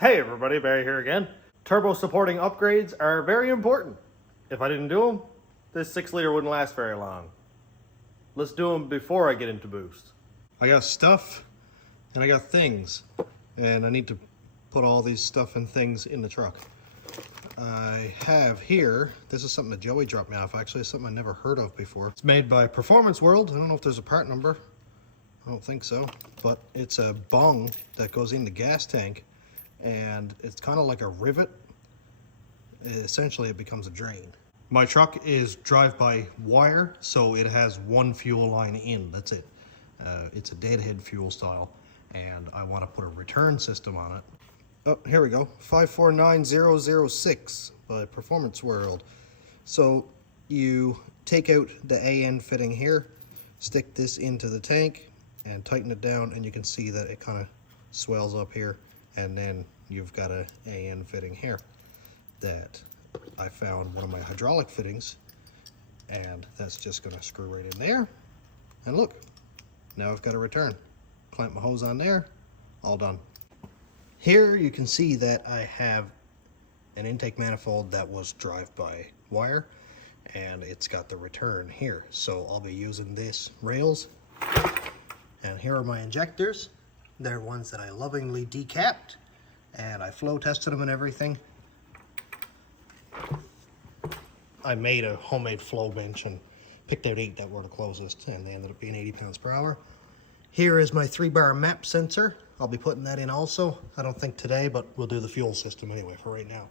Hey everybody, Barry here again. Turbo supporting upgrades are very important. If I didn't do them, this 6-liter wouldn't last very long. Let's do them before I get into boost. I got stuff and I got things, and I need to put all these stuff and things in the truck. I have here, this is something that Joey dropped me off actually, something I never heard of before. It's made by Performance World. I don't know if there's a part number. I don't think so, but it's a bung that goes in the gas tank, and it's kind of like a rivet. Essentially it becomes a drain. My truck is drive-by wire, so it has one fuel line in, that's it. It's a deadhead fuel style, and I want to put a return system on it. Oh, here we go, 549006 by Performance World. So you take out the AN fitting here, stick this into the tank, and tighten it down, and you can see that it kind of swells up here, and then you've got a AN fitting here that I found one of my hydraulic fittings, and that's just going to screw right in there, and look, now I've got a return. Clamp my hose on there, all done. Here you can see that I have an intake manifold that was drive-by wire, and it's got the return here, so I'll be using this rails. And here are my injectors. They're ones that I lovingly decapped, and I flow tested them and everything. I made a homemade flow bench and picked out 8 that were the closest, and they ended up being 80 pounds per hour. Here is my 3-bar map sensor. I'll be putting that in also. I don't think today, but we'll do the fuel system anyway for right now.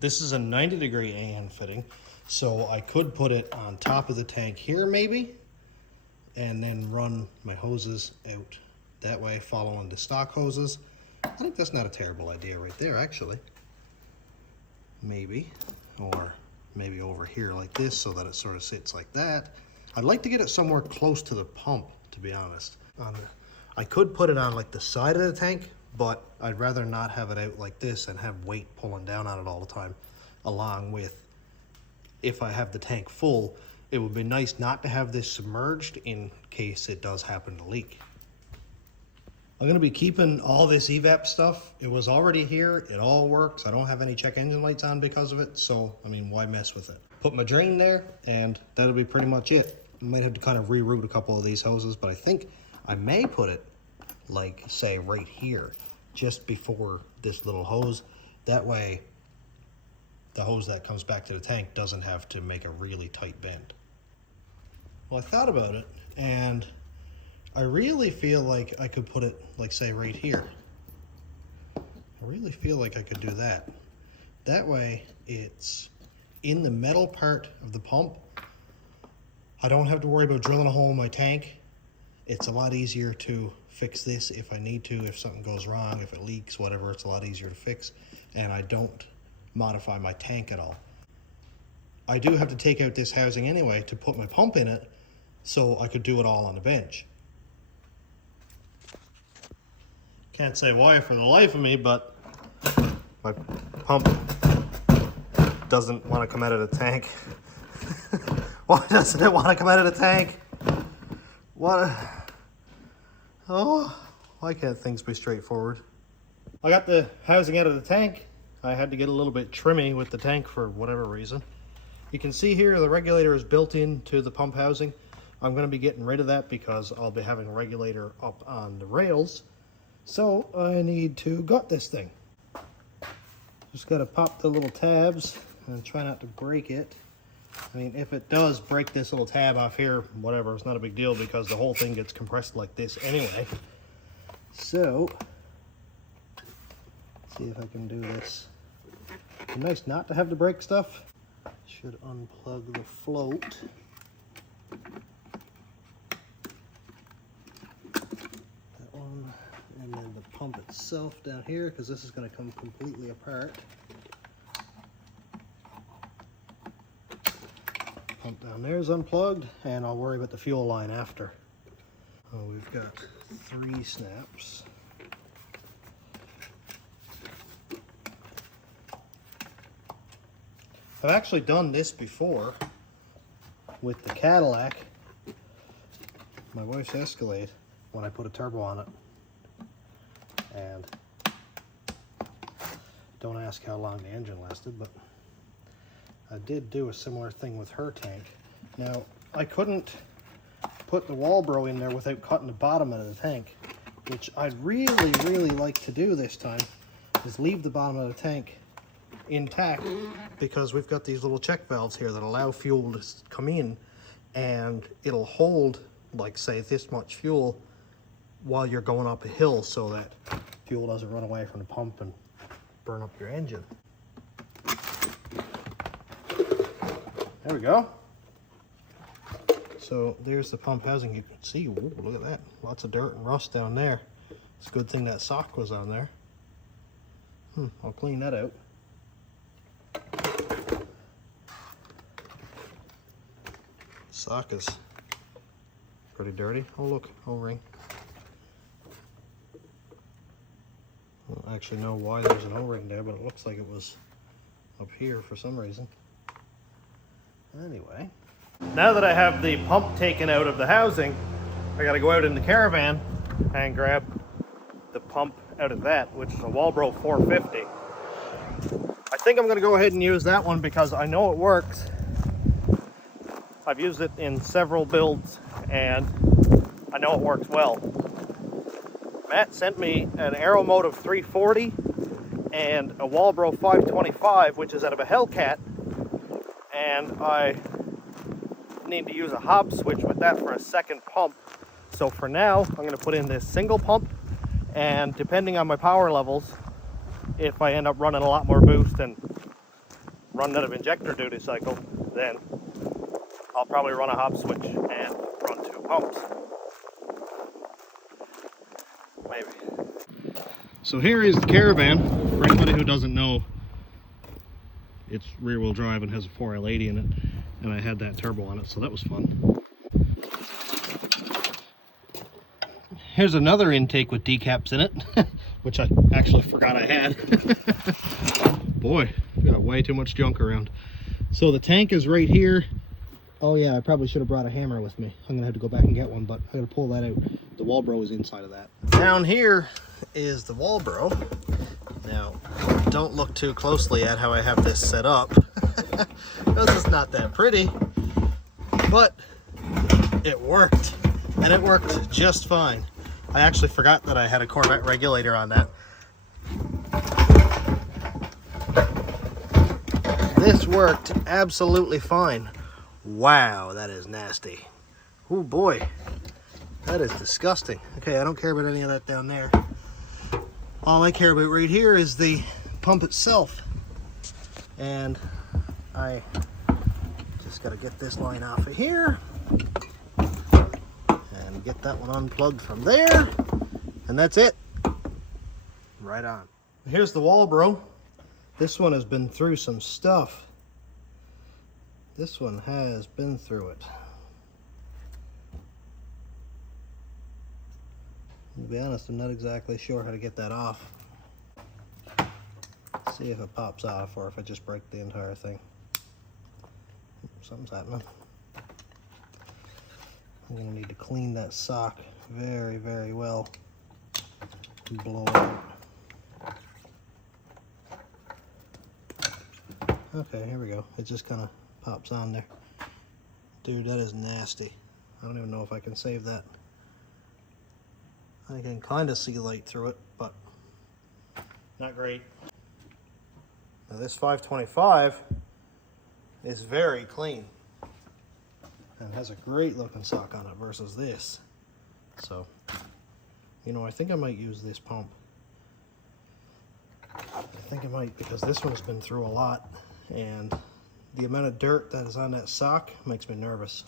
This is a 90-degree AN fitting, so I could put it on top of the tank here maybe, and then run my hoses out that way, following the stock hoses. I think that's not a terrible idea right there, actually. Maybe, or maybe over here like this, so that it sort of sits like that. I'd like to get it somewhere close to the pump, to be honest. I could put it on like the side of the tank, but I'd rather not have it out like this and have weight pulling down on it all the time, along with, if I have the tank full, it would be nice not to have this submerged in case it does happen to leak. I'm going to be keeping all this evap stuff. It was already here. It all works. I don't have any check engine lights on because of it, so I mean, why mess with it? Put my drain there, and that'll be pretty much it. I might have to kind of reroute a couple of these hoses, but I think I may put it like, say, right here, just before this little hose. That way the hose that comes back to the tank doesn't have to make a really tight bend. Well, I thought about it, and I really feel like I could put it, like, say, right here. I really feel like I could do that. That way, it's in the metal part of the pump. I don't have to worry about drilling a hole in my tank. It's a lot easier to fix this if I need to, if something goes wrong, if it leaks, whatever, it's a lot easier to fix, and I don't modify my tank at all. I do have to take out this housing anyway to put my pump in it, so I could do it all on the bench. Can't say why for the life of me, but my pump doesn't want to come out of the tank. Why doesn't it want to come out of the tank? What? Oh, why can't things be straightforward? I got the housing out of the tank. I had to get a little bit trimmy with the tank for whatever reason. You can see here the regulator is built into the pump housing. I'm going to be getting rid of that because I'll be having a regulator up on the rails. So I need to gut this thing. Just got to pop the little tabs and try not to break it. I mean, if it does break this little tab off here, whatever, it's not a big deal because the whole thing gets compressed like this anyway. So, let's see if I can do this. It's nice not to have to break stuff. Should unplug the float. That one, and then the pump itself down here, because this is going to come completely apart. Pump down there is unplugged, and I'll worry about the fuel line after. Oh, we've got 3 snaps. I've actually done this before with the Cadillac, my wife's Escalade, when I put a turbo on it. And Don't ask how long the engine lasted, but I did do a similar thing with her tank. Now, I couldn't put the walbro in there without cutting the bottom out of the tank, which I'd really, really like to do this time, is leave the bottom of the tank intact, because we've got these little check valves here that allow fuel to come in, and it'll hold, like, say, this much fuel while you're going up a hill, so that fuel doesn't run away from the pump and burn up your engine. There we go. So there's the pump housing. You can see, ooh, look at that. Lots of dirt and rust down there. It's a good thing that sock was on there. I'll clean that out. Sock is pretty dirty. Oh look, O-ring. I don't actually know why there's an O-ring there, but it looks like it was up here for some reason. Anyway, now that I have the pump taken out of the housing, I gotta go out in the caravan and grab the pump out of that, which is a Walbro 450. I think I'm gonna go ahead and use that one because I know it works. I've used it in several builds and I know it works well. Matt sent me an Aeromotive 340 and a Walbro 525, which is out of a Hellcat, and I need to use a hob switch with that for a second pump. So for now, I'm going to put in this single pump, and depending on my power levels, if I end up running a lot more boost and running out of injector duty cycle, then I'll probably run a hob switch and run 2 pumps. Maybe. So here is the caravan. For anybody who doesn't know, it's rear-wheel drive and has a 4L80 in it, and I had that turbo on it, so that was fun. Here's another intake with decaps in it, which I actually forgot I had. Boy, we got way too much junk around. So the tank is right here. Oh yeah, I probably should have brought a hammer with me. I'm gonna have to go back and get one, but I gotta pull that out. The Walbro is inside of that. Down here is the Walbro. Now, don't look too closely at how I have this set up. This is not that pretty, but it worked, and it worked just fine. I actually forgot that I had a Corvette regulator on that. This worked absolutely fine. Wow, that is nasty. Oh boy, that is disgusting. Okay, I don't care about any of that down there. All I care about right here is the pump itself. And I just gotta get this line off of here and get that one unplugged from there. And that's it. Right on. Here's the Walbro. This one has been through some stuff. This one has been through it. To be honest, I'm not exactly sure how to get that off. See if it pops off or if I just break the entire thing. Something's happening. I'm gonna need to clean that sock very, very well and blow it out. Okay, here we go. It just kind of pops on there. Dude, that is nasty. I don't even know if I can save that. I can kind of see light through it, but not great. Now this 525 is very clean and has a great looking sock on it versus this. So, you know, I think I might use this pump. I think I might, because this one's been through a lot, and the amount of dirt that is on that sock makes me nervous.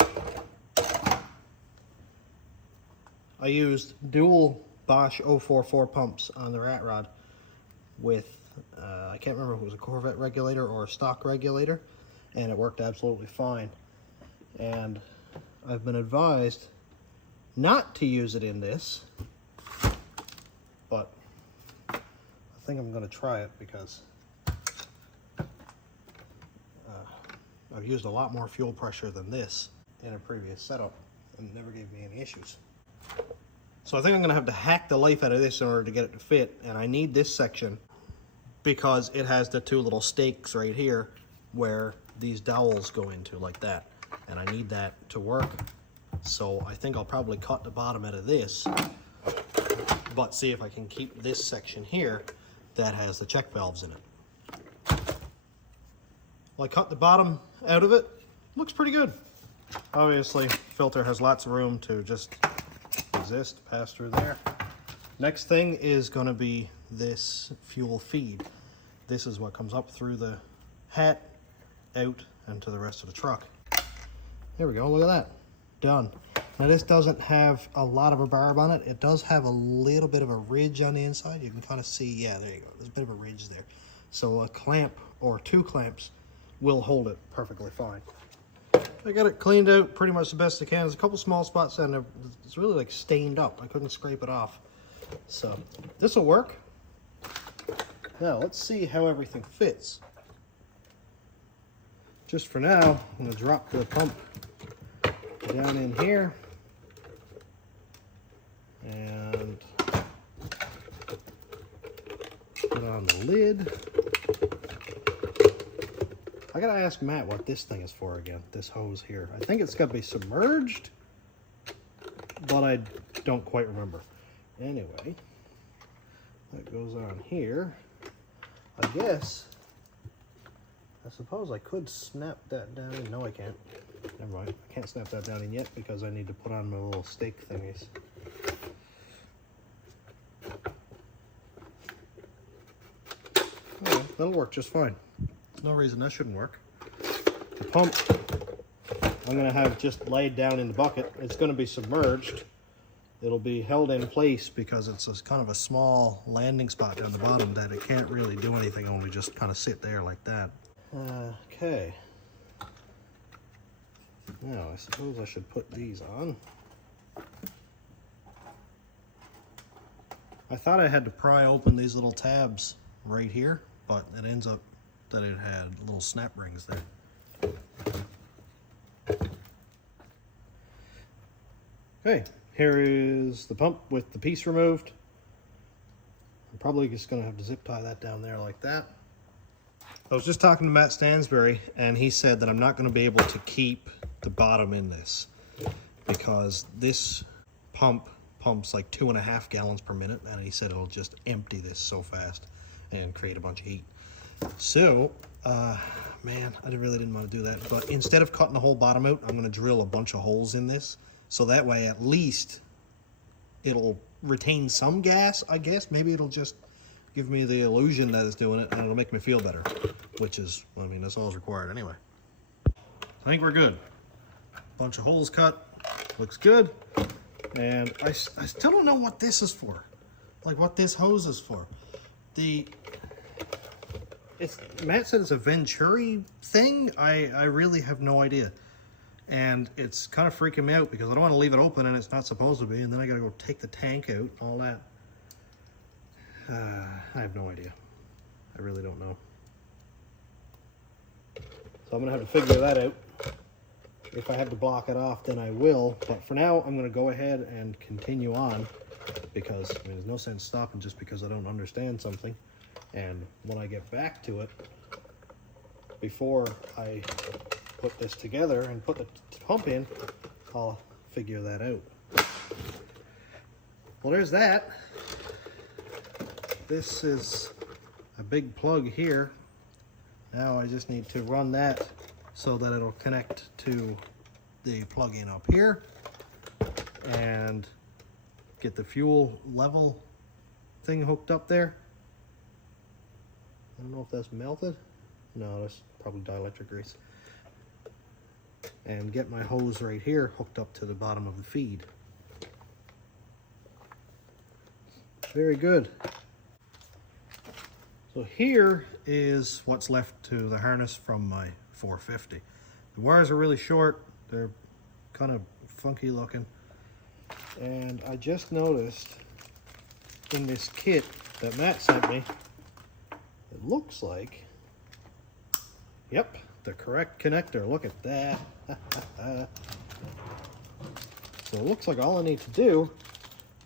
I used dual Bosch 044 pumps on the rat rod with, I can't remember if it was a Corvette regulator or a stock regulator, and it worked absolutely fine. And I've been advised not to use it in this, but I think I'm going to try it because I've used a lot more fuel pressure than this in a previous setup, and it never gave me any issues. So I think I'm going to have to hack the life out of this in order to get it to fit, and I need this section because it has the two little stakes right here where these dowels go into like that. And I need that to work. So I think I'll probably cut the bottom out of this, but see if I can keep this section here that has the check valves in it. Well, I cut the bottom out of it. Looks pretty good. Obviously, filter has lots of room to just exist, pass through there. Next thing is going to be this fuel feed. This is what comes up through the hat, out, and to the rest of the truck. There we go, look at that. Done. Now this doesn't have a lot of a barb on it. It does have a little bit of a ridge on the inside. You can kind of see, yeah, there you go. There's a bit of a ridge there. So a clamp or two clamps will hold it perfectly fine. I got it cleaned out pretty much the best I can. There's a couple small spots and it's really like stained up. I couldn't scrape it off. So this will work. Now let's see how everything fits. Just for now, I'm going to drop the pump down in here and put on the lid. I gotta ask Matt what this thing is for again, this hose here. I think it's got to be submerged, but I don't quite remember. Anyway, that goes on here. I suppose I could snap that down in. No, I can't. Never mind. I can't snap that down in yet because I need to put on my little stake thingies. Oh, that'll work just fine. There's no reason that shouldn't work. The pump I'm going to have just laid down in the bucket. It's going to be submerged. It'll be held in place because it's kind of a small landing spot down the bottom that it can't really do anything, only just kind of sit there like that. Okay. Now, I suppose I should put these on. I thought I had to pry open these little tabs right here, but it ends up that it had little snap rings there. Okay, here is the pump with the piece removed. I'm probably just going to have to zip tie that down there like that. I was just talking to Matt Stansbury, and he said that I'm not going to be able to keep the bottom in this because this pump pumps like 2.5 gallons per minute, and he said it'll just empty this so fast and create a bunch of heat. So, man, I really didn't want to do that, but instead of cutting the whole bottom out, I'm going to drill a bunch of holes in this, so that way at least it'll retain some gas, I guess. Maybe it'll just give me the illusion that it's doing it, and it'll make me feel better, which is, I mean, that's all required anyway. I think we're good. Bunch of holes cut, looks good. And I still don't know what this is for, like what this hose is for. Matt said it's a Venturi thing. I really have no idea. And it's kind of freaking me out because I don't want to leave it open and it's not supposed to be, and then I gotta go take the tank out, all that. I have no idea. I really don't know. So I'm gonna have to figure that out. If I have to block it off, then I will. But for now, I'm gonna go ahead and continue on because, I mean, there's no sense stopping just because I don't understand something. And when I get back to it, before I put this together and put the pump in, I'll figure that out. Well, there's that. This is a big plug here. Now I just need to run that so that it'll connect to the plug-in up here and get the fuel level thing hooked up there. I don't know if that's melted. No, that's probably dielectric grease. And get my hose right here hooked up to the bottom of the feed. Very good. So here is what's left to the harness from my 450. The wires are really short. They're kind of funky looking. And I just noticed in this kit that Matt sent me, it looks like, yep, the correct connector. Look at that. So it looks like all I need to do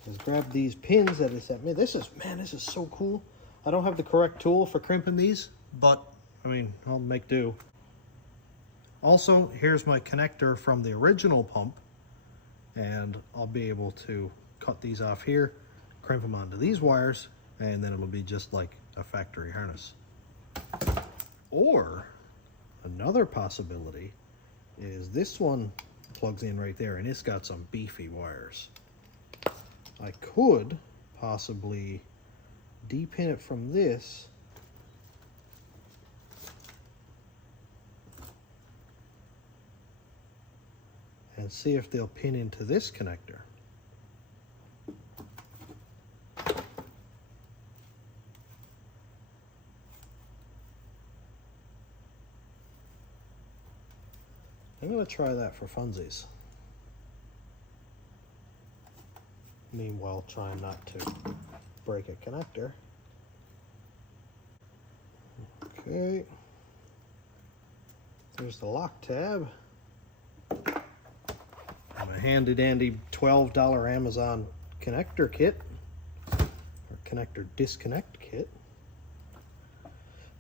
is grab these pins that he sent me. This is, man, this is so cool. I don't have the correct tool for crimping these, but I mean, I'll make do. Also, here's my connector from the original pump, and I'll be able to cut these off here, crimp them onto these wires, and then it'll be just like a factory harness. Or another possibility is this one plugs in right there, and it's got some beefy wires. I could possibly depin it from this and see if they'll pin into this connector. I'm going to try that for funsies. Meanwhile, trying not to break a connector. Okay. There's the lock tab. My handy dandy $12 Amazon connector kit, or connector disconnect kit.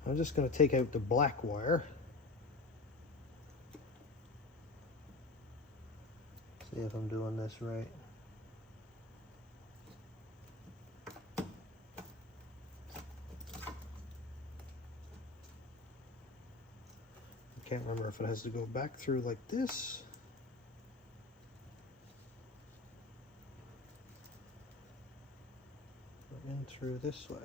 I'm just going to take out the black wire. See if I'm doing this right. I can't remember if it has to go back through like this. Or in through this way.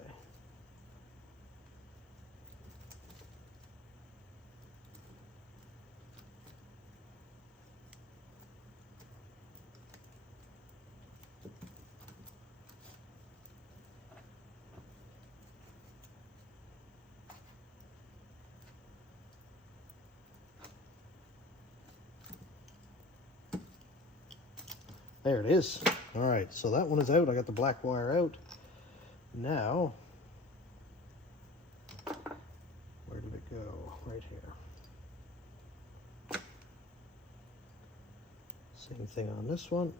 There it is. All right, so that one is out. I got the black wire out. Now, where did it go? Right here. Same thing on this one.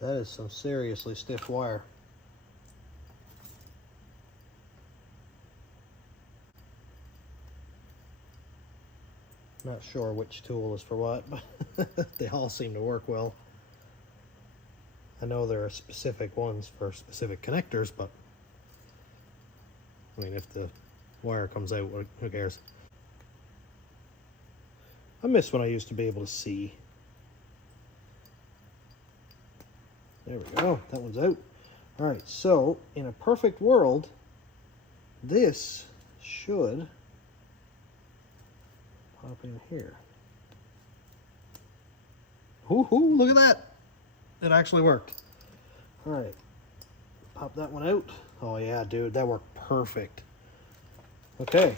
That is some seriously stiff wire. Not sure which tool is for what, but they all seem to work well. I know there are specific ones for specific connectors, but I mean, if the wire comes out, who cares? I miss when I used to be able to see. There we go, that one's out. All right, so in a perfect world, this should pop in here. Ooh, look at that. It actually worked. All right, pop that one out. Oh yeah, dude, that worked perfect. Okay,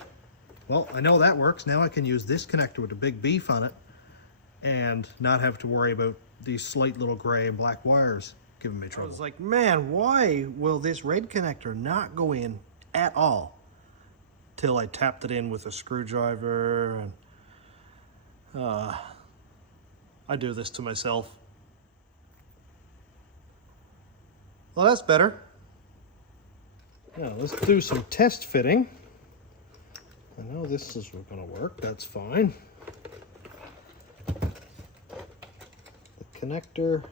well, I know that works. Now I can use this connector with a big beef on it and not have to worry about these slight little gray and black wires giving me trouble. I was like, man, why will this red connector not go in at all? Till I tapped it in with a screwdriver, and I do this to myself. Well, that's better. Now let's do some test fitting. I know this is gonna work, that's fine. Connector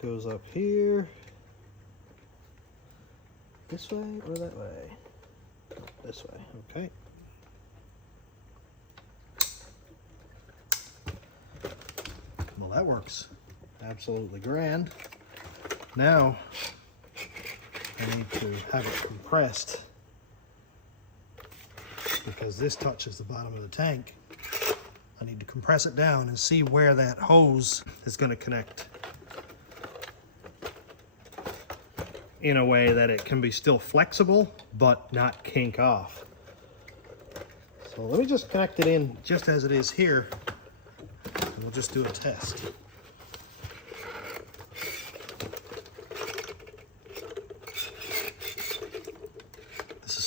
goes up here, this way or that way? This way, okay. Well, that works absolutely grand. Now I need to have it compressed because this touches the bottom of the tank. I need to compress it down and see where that hose is going to connect in a way that it can be still flexible but not kink off. So let me just connect it in just as it is here, and we'll just do a test.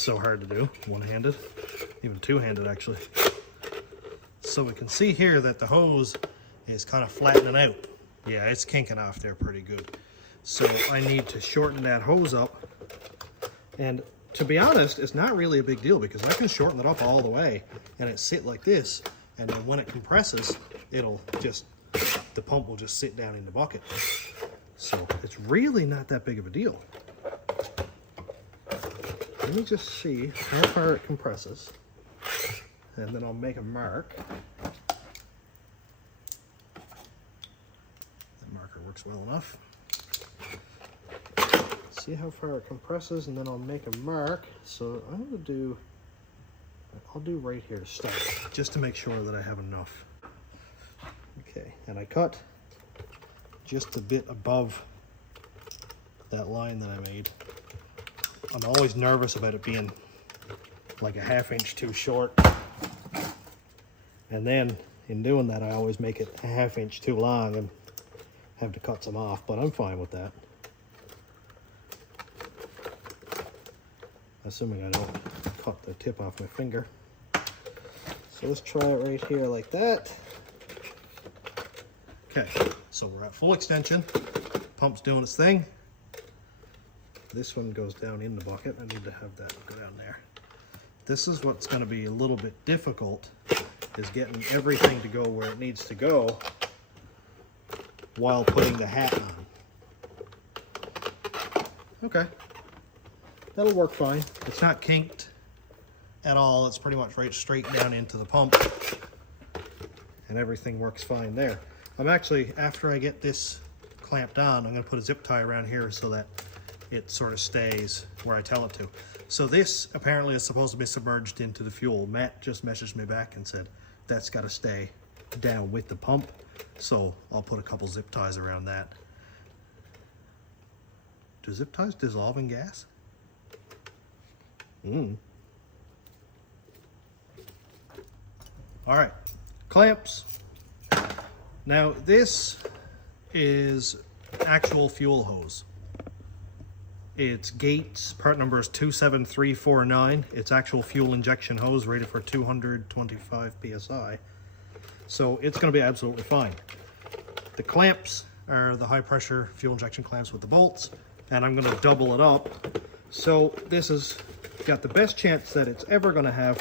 so hard to do one-handed, even two-handed actually. So we can see here that the hose is kind of flattening out. Yeah, it's kinking off there pretty good. So I need to shorten that hose up. And to be honest, it's not really a big deal because I can shorten it up all the way and it sit like this. And then when it compresses, it'll just, the pump will just sit down in the bucket. So it's really not that big of a deal. Let me just see how far it compresses. And then I'll make a mark. That marker works well enough. See how far it compresses, and then I'll make a mark. So I'll do right here to start, just to make sure that I have enough. Okay, and I cut just a bit above that line that I made. I'm always nervous about it being like a ½ inch too short. And then in doing that, I always make it a ½ inch too long and have to cut some off, but I'm fine with that. Assuming I don't cut the tip off my finger. So let's try it right here like that. Okay, so we're at full extension. Pump's doing its thing. This one goes down in the bucket. I need to have that go down there. This is what's going to be a little bit difficult, is getting everything to go where it needs to go while putting the hat on. Okay. That'll work fine. It's not kinked at all. It's pretty much right straight down into the pump. And everything works fine there. I'm actually, after I get this clamped on, I'm going to put a zip tie around here so that it sort of stays where I tell it to. So this apparently is supposed to be submerged into the fuel. Matt just messaged me back and said that's got to stay down with the pump. So I'll put a couple zip ties around that. Do zip ties dissolve in gas? All right, clamps. Now this is actual fuel hose. It's Gates, part number is 27349. It's actual fuel injection hose rated for 225 PSI. So it's gonna be absolutely fine. The clamps are the high pressure fuel injection clamps with the bolts, and I'm gonna double it up. So this has got the best chance that it's ever gonna have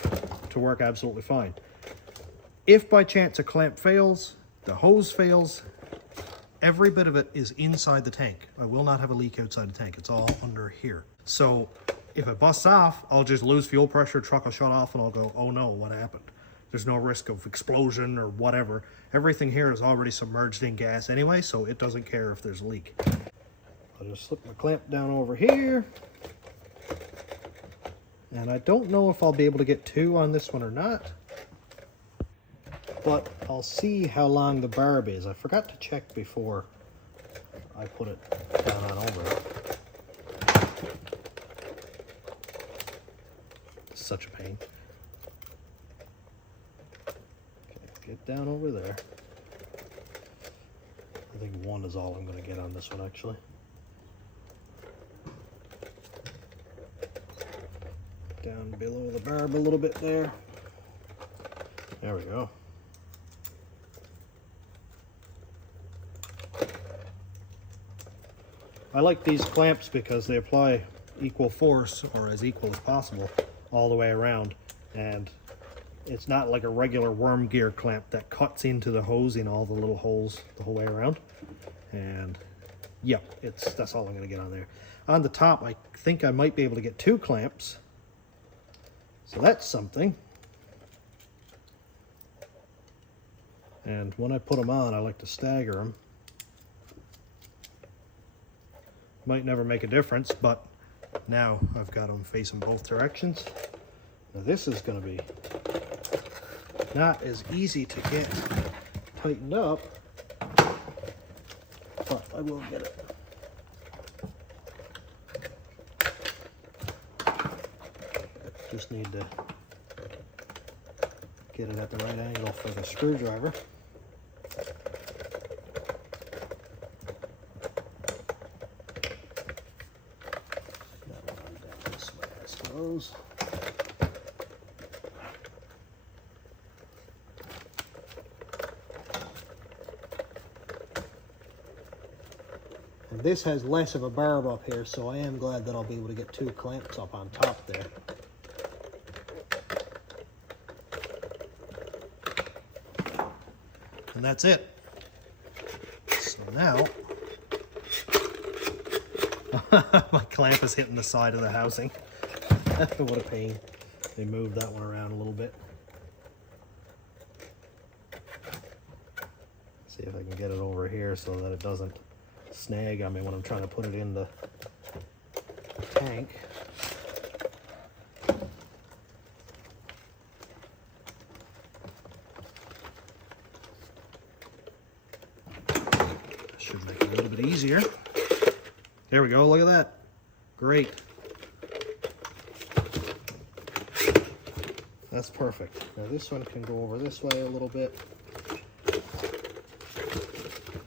to work absolutely fine. If by chance a clamp fails, the hose fails, every bit of it is inside the tank. I will not have a leak outside the tank. It's all under here. So if it busts off, I'll just lose fuel pressure, truck will shut off, and I'll go, oh no, what happened? There's no risk of explosion or whatever. Everything here is already submerged in gas anyway, so it doesn't care if there's a leak. I'll just slip my clamp down over here. And I don't know if I'll be able to get two on this one or not, but I'll see how long the barb is. I forgot to check before I put it down on over it. It's such a pain. Okay, get down over there. I think one is all I'm going to get on this one actually. Down below the barb a little bit there. There we go. I like these clamps because they apply equal force, or as equal as possible, all the way around. And it's not like a regular worm gear clamp that cuts into the hose in all the little holes the whole way around. And yep, that's all I'm going to get on there. On the top, I think I might be able to get two clamps. So that's something. And when I put them on, I like to stagger them. Might never make a difference, but now I've got them facing both directions. Now this is going to be not as easy to get tightened up, but I will get it. Just need to get it at the right angle for the screwdriver. That one down this way, I suppose. And this has less of a barb up here, so I am glad that I'll be able to get 2 clamps up on top there. And that's it. So now, my clamp is hitting the side of the housing. What a pain. They moved that one around a little bit. See if I can get it over here so that it doesn't snag on me when I'm trying to put it in the tank. Should make it a little bit easier. There we go, look at that. Great. That's perfect. Now this one can go over this way a little bit.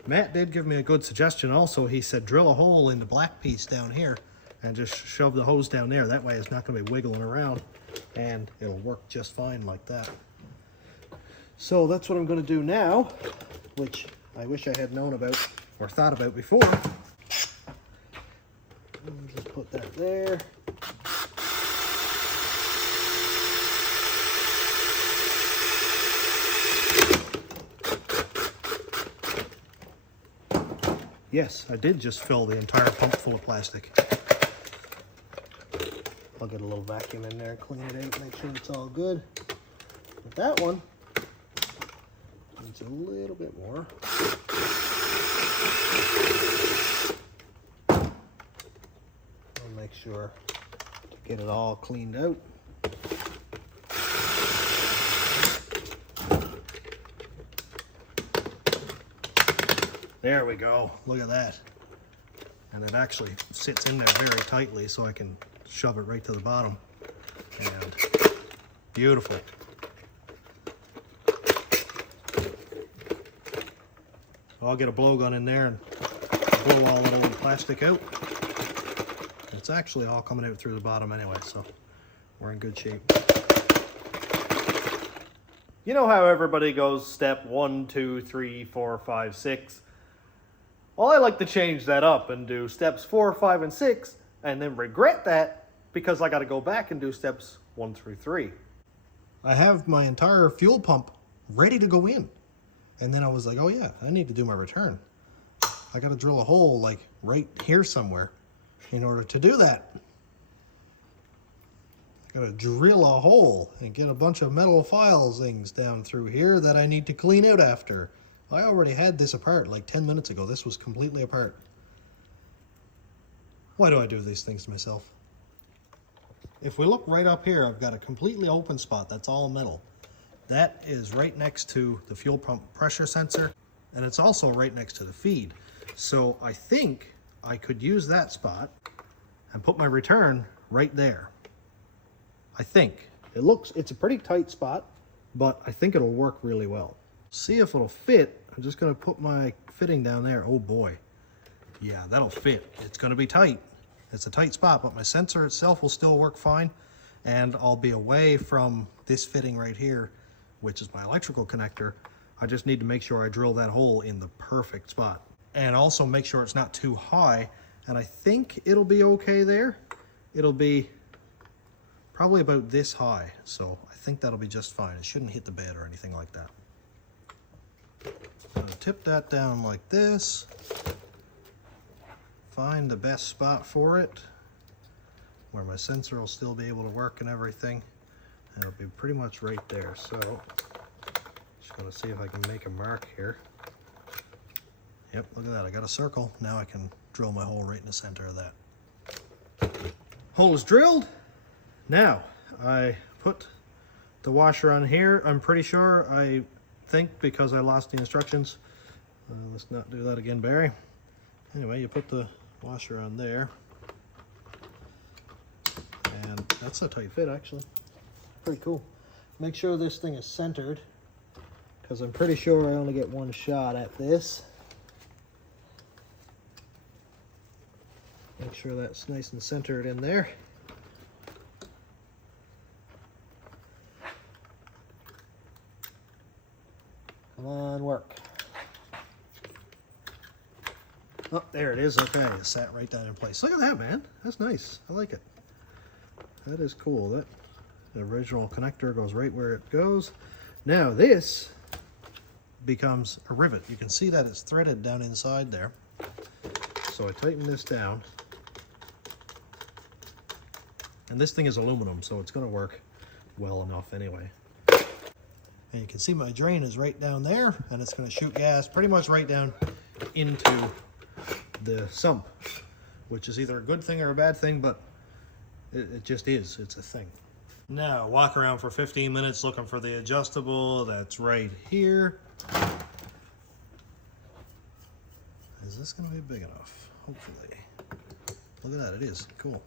Matt did give me a good suggestion also. He said drill a hole in the black piece down here and just shove the hose down there. That way it's not going to be wiggling around and it'll work just fine like that. So that's what I'm going to do now, which I wish I had known about or thought about before. Just put that there. Yes, I did just fill the entire pump full of plastic. I'll get a little vacuum in there, clean it out, make sure it's all good. But that one needs a little bit more. I'll make sure to get it all cleaned out. There we go, look at that. And it actually sits in there very tightly so I can shove it right to the bottom. And beautiful. So I'll get a blowgun in there and blow all that old plastic out. It's actually all coming out through the bottom anyway, so we're in good shape. You know how everybody goes step 1, 2, 3, 4, 5, 6? Well, I like to change that up and do steps 4, 5, and 6, and then regret that because I got to go back and do steps 1 through 3. I have my entire fuel pump ready to go in. And then I was like, oh yeah, I need to do my return. I got to drill a hole like right here somewhere in order to do that. I got to drill a hole and get a bunch of metal files things down through here that I need to clean out after. I already had this apart like 10 minutes ago. This was completely apart. Why do I do these things to myself? If we look right up here, I've got a completely open spot that's all metal. That is right next to the fuel pump pressure sensor, and it's also right next to the feed. So I think I could use that spot and put my return right there. I think. It's a pretty tight spot, but I think it'll work really well. See if it'll fit. I'm just going to put my fitting down there. Oh boy. Yeah, that'll fit. It's going to be tight. It's a tight spot, but my sensor itself will still work fine. And I'll be away from this fitting right here, which is my electrical connector. I just need to make sure I drill that hole in the perfect spot. And also make sure it's not too high. And I think it'll be okay there. It'll be probably about this high. So I think that'll be just fine. It shouldn't hit the bed or anything like that. I'm going to tip that down like this. Find the best spot for it where my sensor will still be able to work and everything. And it'll be pretty much right there. So just going to see if I can make a mark here. Yep, look at that. I got a circle. Now I can drill my hole right in the center of that. Hole is drilled. Now I put the washer on here. I'm pretty sure, I think, because I lost the instructions. Let's not do that again, Barry. Anyway, you put the washer on there. And that's a tight fit, actually. Pretty cool. Make sure this thing is centered, because I'm pretty sure I only get one shot at this. Make sure that's nice and centered in there. Come on, work. Oh, there it is. Okay, it sat right down in place. Look at that, man. That's nice. I like it. That is cool. That the original connector goes right where it goes. Now this becomes a rivet. You can see that it's threaded down inside there. So I tighten this down. And this thing is aluminum, so it's going to work well enough anyway. And you can see my drain is right down there, and it's going to shoot gas pretty much right down into the sump, which is either a good thing or a bad thing, but it just is. It's a thing. Now, walk around for 15 minutes looking for the adjustable that's right here. Is this going to be big enough? Hopefully. Look at that, it is. Cool.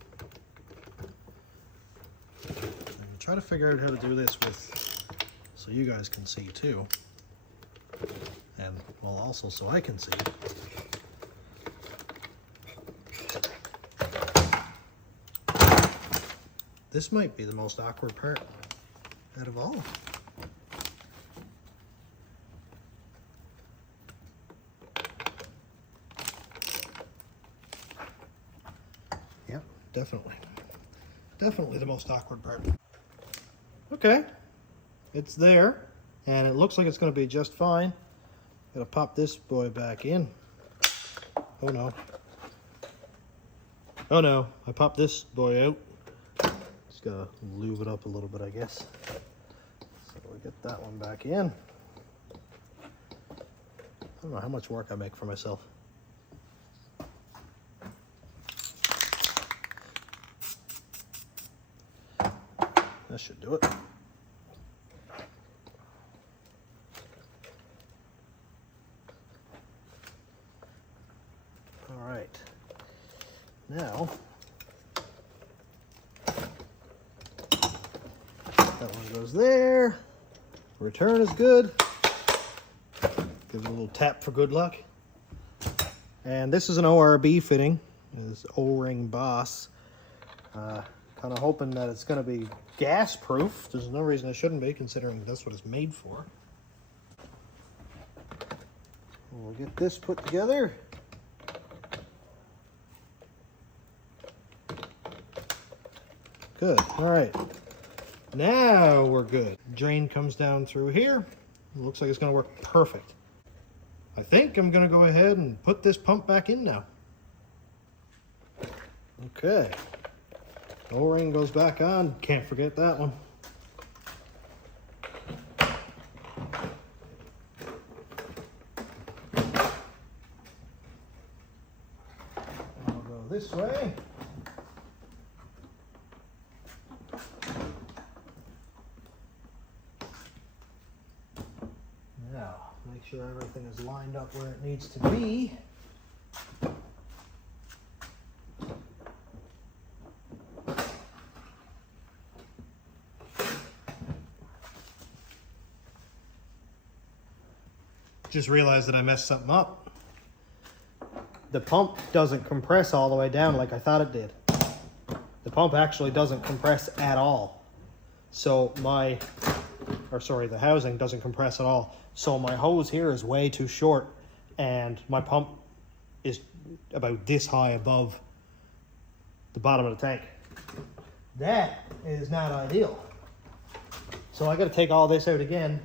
And try to figure out how to do this with, so you guys can see too. And, well, also so I can see. This might be the most awkward part out of all. Yep, definitely. Definitely the most awkward part. Okay, it's there, and it looks like it's going to be just fine. Gotta pop this boy back in. Oh no. Oh no, I popped this boy out. Just gotta lube it up a little bit, I guess. So we get that one back in. I don't know how much work I make for myself. That should do it. All right. Now, that one goes there. Return is good. Give it a little tap for good luck. And this is an ORB fitting. It's O-ring Boss. Kind of hoping that it's going to be gas proof. There's no reason it shouldn't be, considering that's what it's made for. We'll get this put together. Good. All right. Now we're good. Drain comes down through here. It looks like it's going to work perfect. I think I'm going to go ahead and put this pump back in now. Okay. O-ring goes back on. Can't forget that one. I'll go this way. Now, make sure everything is lined up where it needs to be. Just realized that I messed something up. The pump doesn't compress all the way down like I thought it did. The pump actually doesn't compress at all. So the housing doesn't compress at all. So my hose here is way too short, and my pump is about this high above the bottom of the tank. That is not ideal. So I got to take all this out again,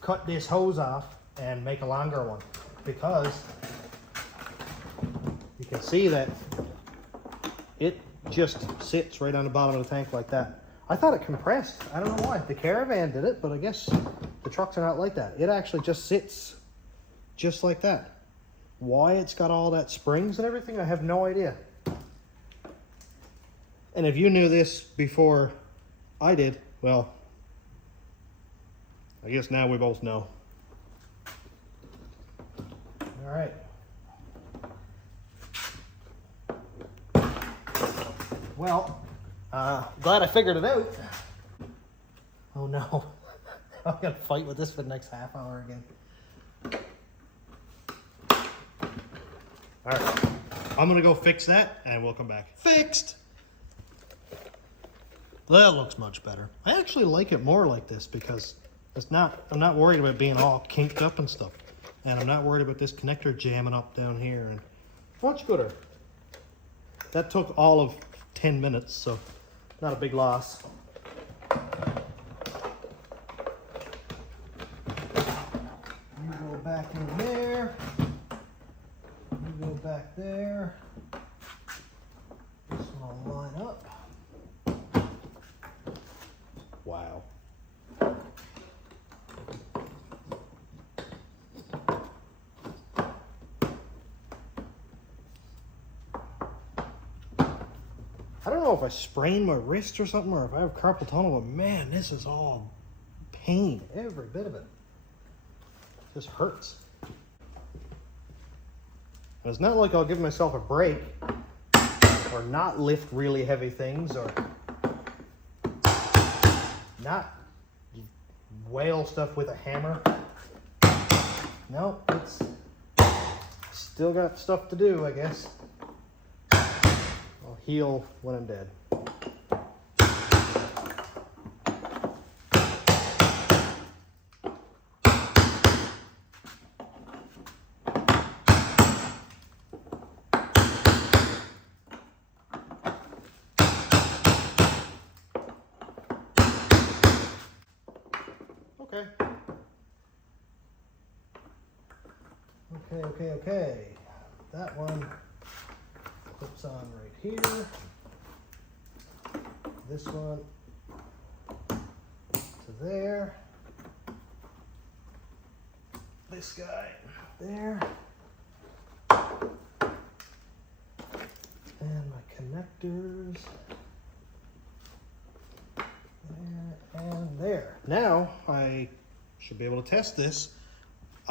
cut this hose off, and make a longer one, because you can see that it just sits right on the bottom of the tank like that. I thought it compressed. I don't know why. The Caravan did it, but I guess the trucks are not like that. It actually just sits just like that. Why it's got all that springs and everything, I have no idea. And if you knew this before I did, well, I guess now we both know. All right. Well, glad I figured it out. Oh no, I'm gonna fight with this for the next half hour again. All right, I'm gonna go fix that and we'll come back. Fixed. That looks much better. I actually like it more like this because I'm not worried about being all kinked up and stuff. And I'm not worried about this connector jamming up down here. And Much gooder. That took all of 10 minutes, so not a big loss. You go back in there. You go back there. This one will line up. Wow. I don't know if I sprained my wrist or something, or if I have carpal tunnel, but man, this is all pain, every bit of it. Just hurts. And it's not like I'll give myself a break or not lift really heavy things or not whale stuff with a hammer. No, it's still got stuff to do, I guess. I'll heal when I'm dead. Okay. That one clips on right here. This one to there. This guy there. And my connectors. There and there. Now I should be able to test this.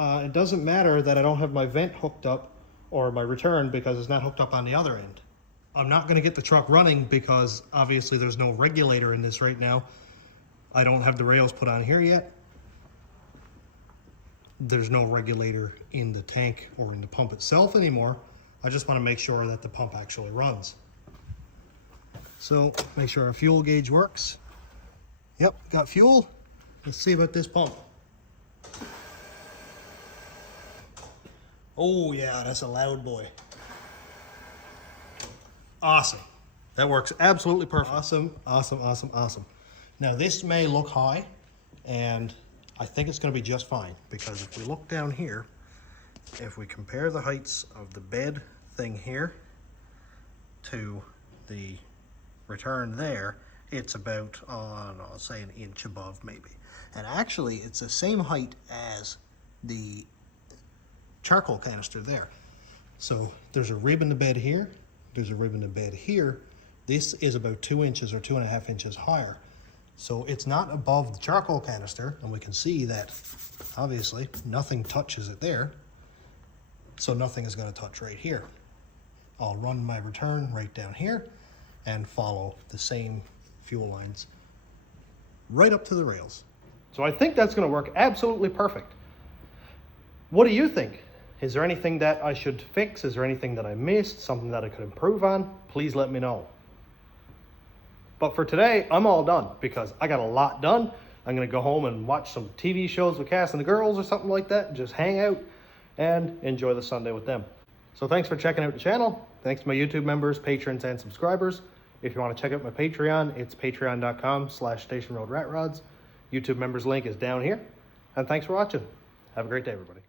It doesn't matter that I don't have my vent hooked up or my return because it's not hooked up on the other end. I'm not going to get the truck running because obviously there's no regulator in this right now. I don't have the rails put on here yet. There's no regulator in the tank or in the pump itself anymore. I just want to make sure that the pump actually runs. So make sure our fuel gauge works. Yep, got fuel. Let's see about this pump. Oh yeah, that's a loud boy. Awesome. That works absolutely perfect. Awesome. Now this may look high, and I think it's gonna be just fine, because if we look down here, if we compare the heights of the bed thing here to the return there, it's about, I'll say an inch above maybe. And actually it's the same height as the charcoal canister there. So there's a rib in the bed here, there's a rib in the bed here. This is about 2 inches or 2.5 inches higher. So it's not above the charcoal canister, and we can see that obviously nothing touches it there. So nothing is going to touch right here. I'll run my return right down here and follow the same fuel lines right up to the rails. So I think that's going to work absolutely perfect. What do you think? Is there anything that I should fix? Is there anything that I missed? Something that I could improve on? Please let me know. But for today, I'm all done because I got a lot done. I'm going to go home and watch some TV shows with Cass and the girls or something like that. Just hang out and enjoy the Sunday with them. So thanks for checking out the channel. Thanks to my YouTube members, patrons, and subscribers. If you want to check out my Patreon, it's patreon.com/stationroadratrods. YouTube members link is down here. And thanks for watching. Have a great day, everybody.